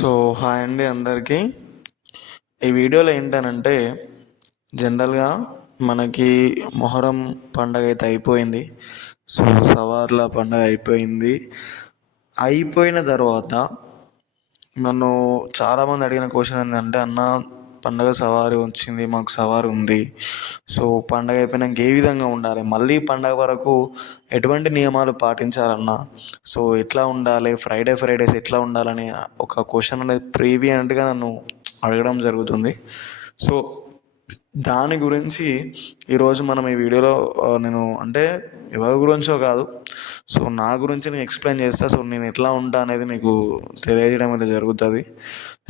So hi అండి అందరికీ. ఈ వీడియోలో ఏంటనంటే జనరల్గా మనకి మొహరం పండగ అయితే అయిపోయింది. సో సవార్ల పండగ అయిపోయింది. అయిపోయిన తర్వాత నన్ను చాలామంది అడిగిన క్వశ్చన్ ఏంటంటే అన్న పండగ సవారి వచ్చింది మాకు సవారి ఉంది. సో పండగ అయిపోయినాక ఏ విధంగా ఉండాలి? మళ్ళీ పండగ వరకు ఎటువంటి నియమాలు పాటించాలన్నా? సో ఎట్లా ఉండాలి? ఫ్రైడే ఫ్రైడేస్ ఎట్లా ఉండాలని ఒక క్వశ్చన్ అనేది ప్రీవియంట్గా నన్ను అడగడం జరుగుతుంది. సో దాని గురించి ఈరోజు మనం ఈ వీడియోలో నేను అంటే ఎవరి గురించో కాదు సో నా గురించి నేను ఎక్స్ప్లెయిన్ చేస్తా. సో నేను ఎట్లా ఉంటా అనేది మీకు తెలియజేయడం అయితే జరుగుతుంది.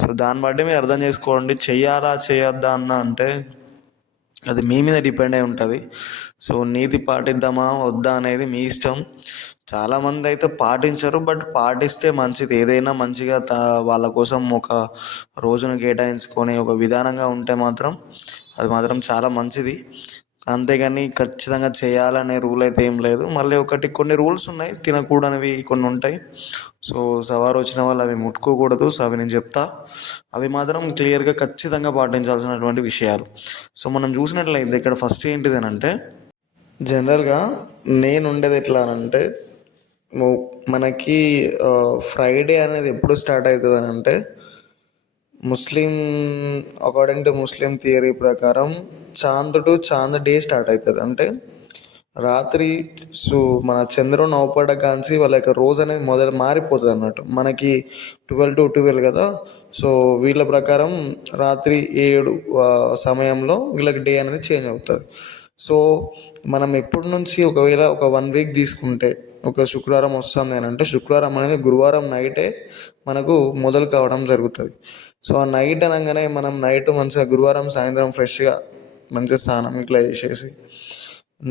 సో దాన్ని బట్టి మీరు అర్థం చేసుకోండి. చెయ్యాలా చేయొద్దా అన్న అంటే అది మీ మీద డిపెండ్ అయి ఉంటుంది. సో నీతి పాటిద్దామా వద్దా అనేది మీ ఇష్టం. చాలామంది అయితే పాటించరు బట్ పాటిస్తే మంచిది. ఏదైనా మంచిగా వాళ్ళ కోసం ఒక రోజును కేటాయించుకొని ఒక విధానంగా ఉంటే మాత్రం అది మాత్రం చాలా మంచిది. అంతేగాని ఖచ్చితంగా చేయాలనే రూల్ అయితే ఏం లేదు. మళ్ళీ ఒకటి కొన్ని రూల్స్ ఉన్నాయి తినకూడనివి కొన్ని ఉంటాయి. సో సవారు వచ్చిన వాళ్ళు అవి ముట్టుకోకూడదు. సో అవి నేను చెప్తా. అవి మాత్రం క్లియర్గా ఖచ్చితంగా పాటించాల్సినటువంటి విషయాలు. సో మనం చూసినట్లయితే ఇక్కడ ఫస్ట్ ఏంటిది అని అంటే జనరల్గా నేను ఉండేది ఎట్లా అని అంటే మనకి ఫ్రైడే అనేది ఎప్పుడు స్టార్ట్ అవుతుంది అని అంటే Muslim according to Muslim theory ప్రకారం చాంద్రుడు టు చాంద్ డే స్టార్ట్ అవుతుంది అంటే రాత్రి సో మన చంద్రుని అవపడ కాంచి వాళ్ళ యొక్క రోజు అనేది మొదలు మారిపోతుంది అన్నట్టు. మనకి ట్వెల్వ్ టు ట్వెల్వ్ కదా. సో వీళ్ళ ప్రకారం రాత్రి ఏడు సమయంలో వీళ్ళకి డే అనేది చేంజ్ అవుతుంది. సో మనం ఎప్పటి నుంచి ఒకవేళ ఒక వన్ వీక్ తీసుకుంటే ఒక శుక్రవారం వస్తుంది అని అంటే శుక్రవారం అనేది గురువారం నైటే మనకు మొదలు కావడం జరుగుతుంది. సో ఆ నైట్ అనగానే మనం నైట్ మంచిగా గురువారం సాయంత్రం ఫ్రెష్గా మంచిగా స్నానం ఇట్లా చేసేసి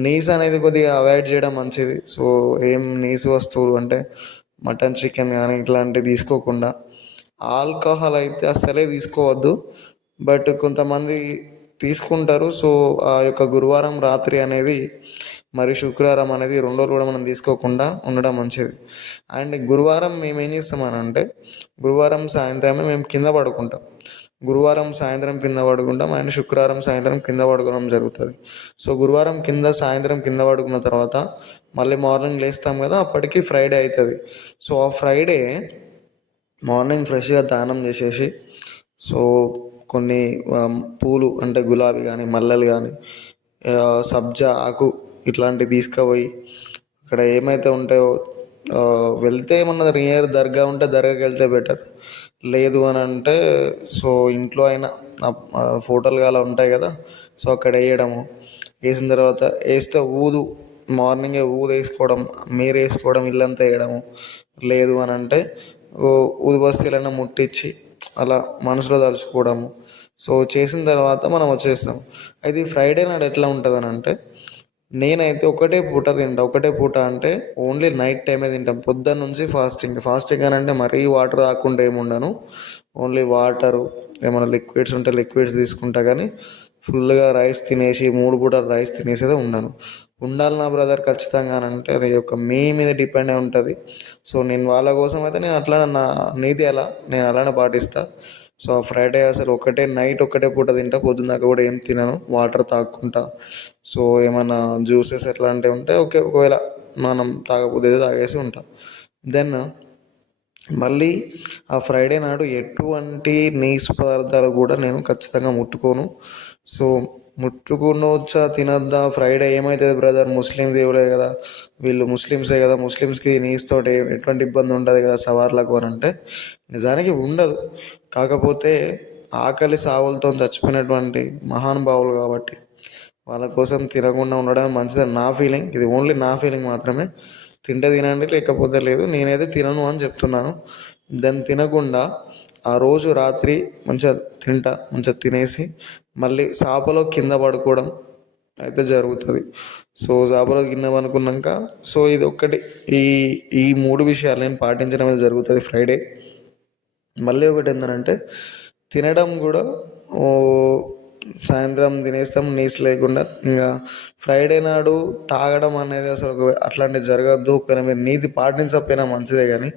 నీస్ అనేది కొద్దిగా అవాయిడ్ చేయడం మంచిది. సో ఏం నీసు వస్తువులు అంటే మటన్ చికెన్ కానీ ఇట్లాంటివి తీసుకోకుండా ఆల్కహాల్ అయితే అస్సలే తీసుకోవద్దు. బట్ కొంతమంది తీసుకుంటారు. సో ఆ యొక్క గురువారం రాత్రి అనేది మరి శుక్రవారం అనేది రెండు రోజులు కూడా మనం తీసుకోకుండా ఉండడం మంచిది. అండ్ గురువారం మేము ఏం చేస్తామనంటే గురువారం సాయంత్రమే మేము కింద పడుకుంటాం. గురువారం సాయంత్రం కింద పడుకుంటాం అండ్ శుక్రవారం సాయంత్రం కింద పడుకోవడం జరుగుతుంది. సో గురువారం కింద సాయంత్రం కింద పడుకున్న తర్వాత మళ్ళీ మార్నింగ్ లేస్తాం కదా అప్పటికి ఫ్రైడే అవుతుంది సో ఆ ఫ్రైడే మార్నింగ్ ఫ్రెష్గా దానం చేసేసి సో కొన్ని పూలు అంటే గులాబీ కానీ మల్లెలు కానీ సబ్జా ఆకు ఇట్లాంటివి తీసుకుపోయి అక్కడ ఏమైతే ఉంటాయో వెళ్తే ఏమన్నా నియర్ దర్గా ఉంటే దర్గాకి వెళ్తే బెటర్ లేదు అని అంటే సో ఇంట్లో అయినా ఫోటోలు అలా ఉంటాయి కదా సో అక్కడ వేయడము. వేసిన తర్వాత వేస్తే ఊదు మార్నింగే ఊదు వేసుకోవడం మీరు వేసుకోవడం ఇల్లంతా వేయడము. లేదు అని అంటే ఓ- ఊదుబస్తీలైనా ముట్టించి అలా మనసులో తలుచుకోవడము. సో చేసిన తర్వాత మనం వచ్చేస్తాం. అయితే ఫ్రైడే నాడు ఎట్లా ఉంటుంది అని అంటే నేనైతే ఒకటే పూట తింటా ఒకటే పూట అంటే ఓన్లీ నైట్ టైమే తింటాం. పొద్దున్న నుంచి ఫాస్టింగ్ ఫాస్టింగ్ అని అంటే మరీ వాటర్ రాకుండా ఏముండను ఓన్లీ వాటరు ఏమైనా లిక్విడ్స్ ఉంటే లిక్విడ్స్ తీసుకుంటా కానీ ఫుల్గా రైస్ తినేసి మూడు పూటలు రైస్ తినేసేదే ఉండను. ఉండాలి నా బ్రదర్ ఖచ్చితంగా అని అంటే అది ఒక మీ మీద డిపెండ్ అయి ఉంటుంది. సో నేను వాళ్ళ కోసం అయితే నేను అట్లా నా నీతి అలా నేను అలానే పాటిస్తాను సో ఫ్రైడే అసలు ఒకటే నైట్ ఒకటే పూట తింటా పొద్దున్న దాకా కూడా ఏం తినను వాటర్ తాగుకుంటా సో ఏమైనా జ్యూసెస్ ఎట్లాంటివి ఉంటే ఓకే ఒకవేళ మనం తాగకపోతే తాగేసి ఉంటా. దెన్ మళ్ళీ ఆ ఫ్రైడే నాడు ఎటువంటి నీసు పదార్థాలు కూడా నేను ఖచ్చితంగా ముట్టుకోను. సో ముట్టుకునొచ్చా తినొద్దా? ఫ్రైడే ఏమవుతుంది బ్రదర్ ముస్లిం దేవుడే కదా. వీళ్ళు ముస్లిమ్సే కదా. ముస్లిమ్స్కి నీస్తోటి ఎటువంటి ఇబ్బంది ఉండదు కదా సవార్లకు అని అంటే నిజానికి ఉండదు. కాకపోతే ఆకలి సావులతో చచ్చిపోయినటువంటి మహానుభావులు కాబట్టి వాళ్ళ కోసం తినకుండా ఉండడం మంచిదని నా ఫీలింగ్ ఇది ఓన్లీ నా ఫీలింగ్ మాత్రమే. తింటే తినండి లేకపోతే లేదు. నేనైతే తినను అని చెప్తున్నాను. దాన్ని తినకుండా ఆ రోజు రాత్రి మంచిగా తింటా మంచిగా తినేసి మళ్ళీ చాపలో కింద పడుకోవడం అయితే జరుగుతుంది. సో చాపలో కింద పడుకున్నాక సో ఇది ఒక్కటి ఈ ఈ మూడు విషయాలు నేను పాటించడం అనేది జరుగుతుంది ఫ్రైడే మళ్ళీ ఒకటి ఏంటంటే తినడం కూడా సాయంత్రం తినేస్తాం నీస్ లేకుండా. ఇంకా ఫ్రైడే నాడు తాగడం అనేది అసలు అట్లాంటివి జరగద్దు ఒకవేళ మీరు నీతి పాటించకపోయినా మంచిదే కానీ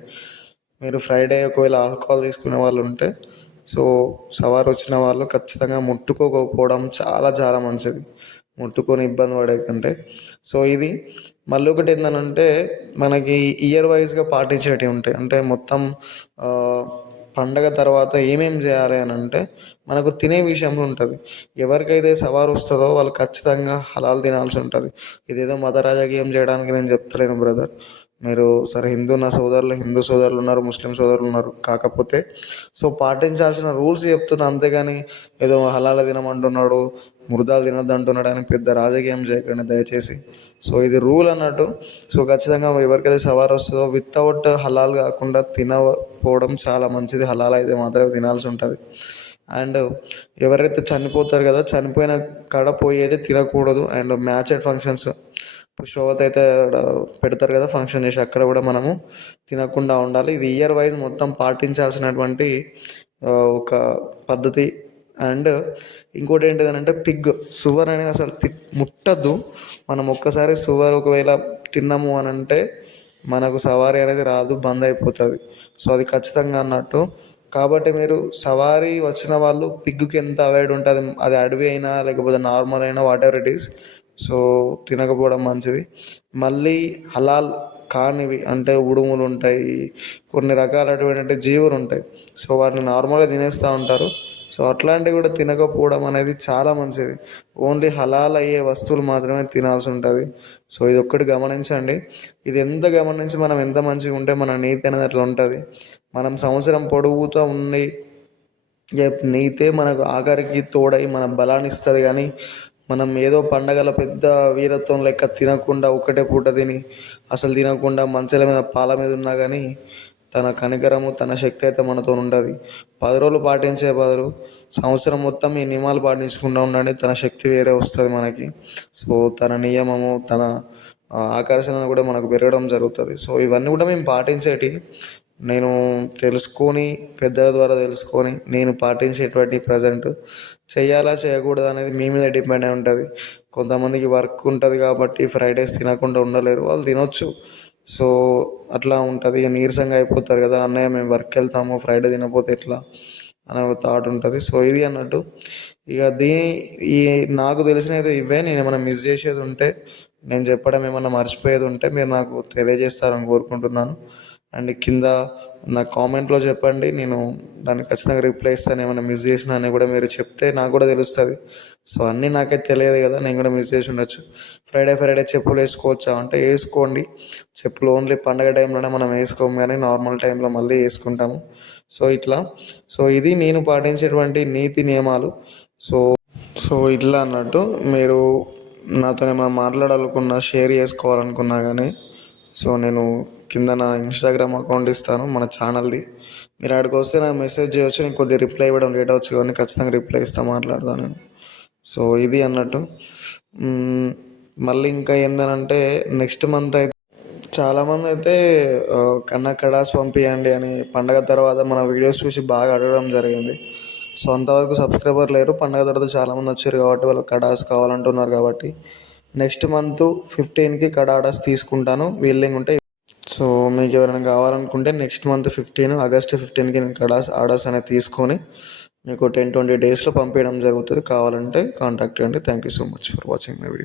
మీరు ఫ్రైడే ఒకవేళ ఆల్కహాల్ తీసుకునే వాళ్ళు ఉంటే సో సవారు వచ్చిన వాళ్ళు ఖచ్చితంగా ముట్టుకోకపోవడం చాలా చాలా మంచిది. ముట్టుకొని ఇబ్బంది పడే కంటే సో ఇది మళ్ళీ ఒకటి ఏంటంటే మనకి ఇయర్ వైజ్గా పాటించేటివి ఉంటాయి. అంటే మొత్తం పండగ తర్వాత ఏమేమి చేయాలి అని అంటే మనకు తినే విషయంలో ఉంటుంది. ఎవరికైతే సవారు వస్తుందో వాళ్ళు ఖచ్చితంగా హలాల్ తినాల్సి ఉంటుంది. ఇదేదో మత రాజకీయం చేయడానికి నేను చెప్తలేను బ్రదర్ మీరు సరే హిందూ నా సోదరులు హిందూ సోదరులు ఉన్నారు ముస్లిం సోదరులు ఉన్నారు కాకపోతే సో పాటించాల్సిన రూల్స్ చెప్తున్నా అంతేగాని ఏదో హలాల తినమంటున్నాడు మృదాలు తినద్దు అంటున్నాడు అని పెద్ద రాజకీయం చేయకండి దయచేసి. సో ఇది రూల్ అన్నట్టు సో ఖచ్చితంగా ఎవరికైతే సవారు వస్తుందో వితౌట్ హలాల్ కాకుండా తినకపోవడం చాలా మంచిది హలాల్ అయితే మాత్రమే తినాల్సి ఉంటుంది. అండ్ ఎవరైతే చనిపోతారు కదా చనిపోయిన కడ పోయి అయితే తినకూడదు అండ్ మ్యాచెడ్ ఫంక్షన్స్ పుష్పవతి అయితే పెడతారు కదా ఫంక్షన్ చేసి అక్కడ కూడా మనము తినకుండా ఉండాలి. ఇది ఇయర్ వైజ్ మొత్తం పాటించాల్సినటువంటి ఒక పద్ధతి. అండ్ ఇంకోటి ఏంటిదంటే పిగ్ సువర్ అనేది అసలు తి ముట్టద్దు. మనం ఒక్కసారి సువర్ ఒకవేళ తిన్నాము అని అంటే మనకు సవారీ అనేది రాదు బంద్ అయిపోతుంది. సో అది ఖచ్చితంగా అన్నట్టు. కాబట్టి మీరు సవారీ వచ్చిన వాళ్ళు పిగ్గుకి ఎంత అవాయిడ్ ఉంటుంది అది అడవి అయినా లేకపోతే నార్మల్ అయినా whatever it is so తినకపోవడం మంచిది. మళ్ళీ హలాల్ కానివి అంటే ఉడుములు ఉంటాయి కొన్ని రకాలటువంటి జీవులు ఉంటాయి. సో వాటిని నార్మల్గా తినేస్తూ ఉంటారు. సో అట్లాంటివి కూడా తినకపోవడం అనేది చాలా మంచిది. ఓన్లీ హలాల్ అయ్యే వస్తువులు మాత్రమే తినాల్సి ఉంటుంది. సో ఇది ఒక్కటి గమనించండి. ఇది ఎంత గమనించి మనం ఎంత మంచిగా ఉంటే మన నీతి అనేది అట్లా ఉంటుంది. మనం సంవత్సరం పొడుగుతూ ఉండి నీతే మనకు ఆఖరికి తోడై మన బలాన్ని ఇస్తుంది కానీ మనం ఏదో పండగల పెద్ద వీరత్వం లెక్క తినకుండా ఒకటే పూట తిని అసలు తినకుండా మంచాల మీద పాల మీద ఉన్నా కానీ తన కనికరము తన శక్తి అయితే మనతో ఉంటుంది. పది రోజులు పాటించే బదులు సంవత్సరం మొత్తం ఈ నియమాలు పాటించకుండా ఉండండి తన శక్తి వేరే వస్తుంది మనకి. సో తన నియమము తన ఆకర్షణను ఆకర్షణ కూడా మనకు పెరగడం జరుగుతుంది. సో ఇవన్నీ కూడా మేము పాటించేటి నేను తెలుసుకొని పెద్దల ద్వారా తెలుసుకొని నేను పాటించేటువంటి ప్రజెంట్ చేయాలా చేయకూడదు అనేది మీ మీద డిపెండ్ అయి ఉంటుంది. కొంతమందికి వర్క్ ఉంటుంది కాబట్టి ఫ్రైడేస్ తినకుండా ఉండలేరు వాళ్ళు తినొచ్చు. సో అట్లా ఉంటుంది. ఇక నీరసంగా అయిపోతారు కదా అన్నయ్య మేము వర్క్ వెళ్తాము ఫ్రైడే తినకపోతే ఎట్లా? అనే ఒక థాట్ ఉంటుంది. సో ఇది అన్నట్టు. ఇక దీని ఈ నాకు తెలిసినది ఇవే. నేను ఏమైనా మిస్ చేసేది ఉంటే నేను చెప్పడం ఏమైనా మర్చిపోయేది ఉంటే మీరు నాకు తెలియజేస్తారని కోరుకుంటున్నాను. అండ్ కింద నా కామెంట్లో చెప్పండి. నేను దానికి ఖచ్చితంగా రిప్లై ఇస్తాను. ఏమైనా మిస్ చేసినా అని కూడా మీరు చెప్తే నాకు కూడా తెలుస్తుంది. సో అన్నీ నాకైతే తెలియదు కదా నేను కూడా మిస్ చేసి ఉండొచ్చు. ఫ్రైడే ఫ్రైడే చెప్పులు వేసుకోవచ్చా అంటే వేసుకోండి. చెప్పులు ఓన్లీ పండగ టైంలోనే మనం వేసుకోము కానీ నార్మల్ టైంలో మళ్ళీ వేసుకుంటాము. సో ఇట్లా. సో ఇది నేను పాటించేటువంటి నీతి నియమాలు. సో సో ఇట్లా అన్నట్టు మీరు నాతో ఏమైనా మాట్లాడాలనుకున్నా షేర్ చేసుకోవాలనుకున్నా కానీ సో నేను కింద నా ఇన్స్టాగ్రామ్ అకౌంట్ ఇస్తాను మన ఛానల్ది మీరు ఆడికి వస్తే నాకు మెసేజ్ చేయొచ్చు నేను కొద్దిగా రిప్లై ఇవ్వడం లేట్ అవచ్చు కానీ ఖచ్చితంగా రిప్లై ఇస్తా మాట్లాడదాం నేను. సో ఇది అన్నట్టు. మళ్ళీ ఇంకా ఏందనంటే నెక్స్ట్ మంత్ అయితే చాలామంది అయితే కన్న కన్నా కడాస్ పంపించండి అని పండగ తర్వాత మన వీడియోస్ చూసి బాగా అడగడం జరిగింది. సో అంతవరకు సబ్స్క్రైబర్ లేరు. పండగ తర్వాత చాలామంది వచ్చారు కాబట్టి వాళ్ళు కడాస్ కావాలంటున్నారు కాబట్టి నెక్స్ట్ మంత్ ఫిఫ్టీన్కి కడాడాస్ తీసుకుంటాను. వీల్లింగ్ ఉంటే సో మీకు ఎవరైనా కావాలనుకుంటే నెక్స్ట్ మంత్ ఫిఫ్టీన్ ఆగస్ట్ ఫిఫ్టీన్కి నేను కడాస్ ఆర్డర్స్ అనేది తీసుకొని మీకు టెన్ ట్వంటీ డేస్లో పంపించడం జరుగుతుంది. కావాలంటే కాంటాక్ట్ చేయండి. Thank you so much for watching my video